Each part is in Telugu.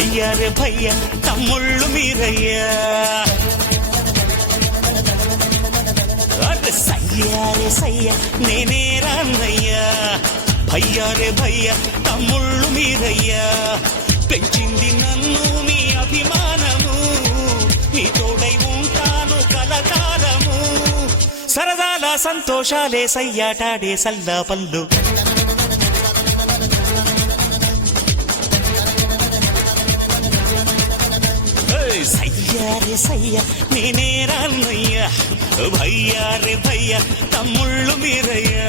భయ్యా రే భయ్యా తమ్ముళ్ళు మీరయ్యా. అరే సయ్యా రే సయ్యా నేనే రాన్నయ్యా. భయ్యా రే భయ్యా తమ్ముళ్ళు మీరయ్యా. పెంచింది నన్ను మీ అభిమానము, మీ తోడై ఉంటాను కలకాలము. సరదాల సంతోషాలే సయ్యాటాడే సల్లా పల్లు. సయ్యా రే సయ్యా నేనే రాన్నయ్యా. భయ్యా రే భయ్యా తమ్ముళ్ళు మీరయ్యా.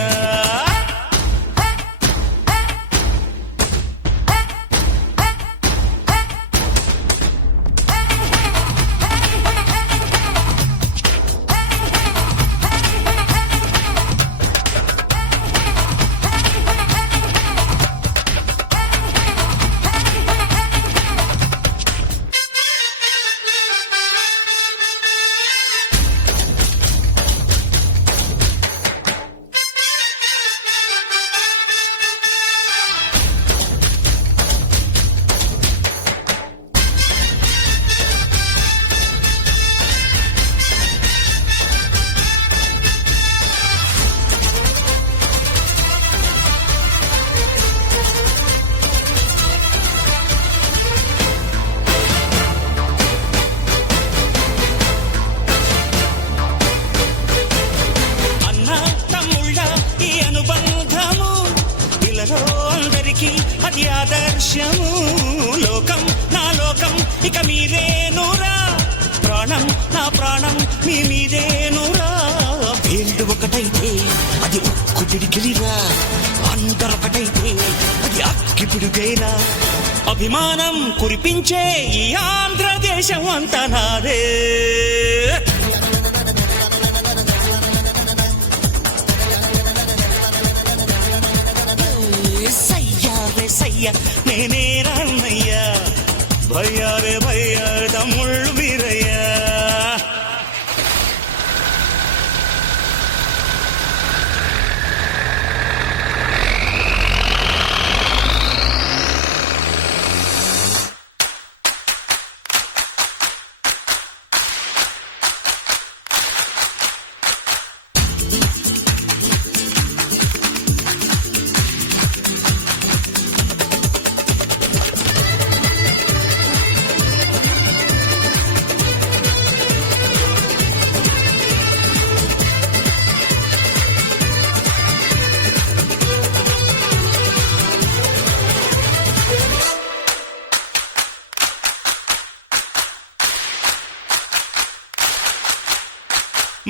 అది ఆదర్శము. లోకం నా లోకం ఇక మీరేనురా. ప్రాణం నా ప్రాణం మీ మీదేనురా. వీళ్ళు ఒకటైతే అది ఉక్కు పిడికిలిరా. అందరొకటైతే అది అక్కి పిడుగైరా. అభిమానం కురిపించే ఈ ఆంధ్రదేశం అంతా నాదే. సయ్యా నేనే రాన్నయ్యా. భయ్యా రే భయ్యా తమ్ముళ్ళు మీరయ్యా.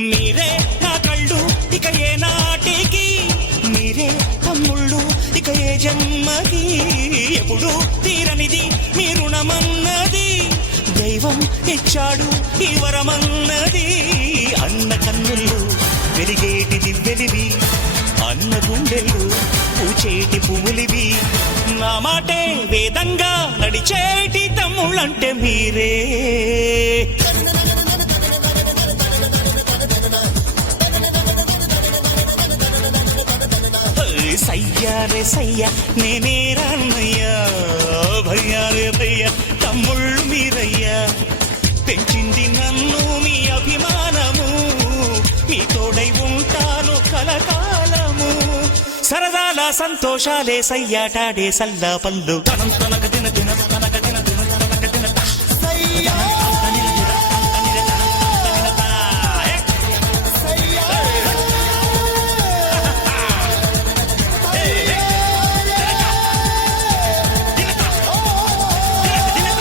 మీరే నా కళ్ళు ఇక ఏ నాటికి, మీరే తమ్ముళ్ళు ఇక ఏ జన్మకి. ఎప్పుడు తీరనిది మీ రుణమన్నది, దైవం ఇచ్చాడు ఈ వరమన్నది. అన్న కన్నుల్లో వెలిగేటి దివ్వెలివి, అన్న గుండెలు పూచేటి పువ్వులివి. నా మాటే వేదంగా నడిచేటి తమ్ముళ్ళంటే మీరే. సయ్యా రే సయ్యా నేనే రాన్నయ్యా. భయ్యా రే భయ్యా తమ్ముళ్ళు మీరయ్యా. పెంచింది నన్ను మీ అభిమానము, మీ తోడై ఉంటాను కలకాలము. సరదాల సంతోషాలే సయ్యాటాడే సల్లా పల్లు. తనం తనక దిన దిన తన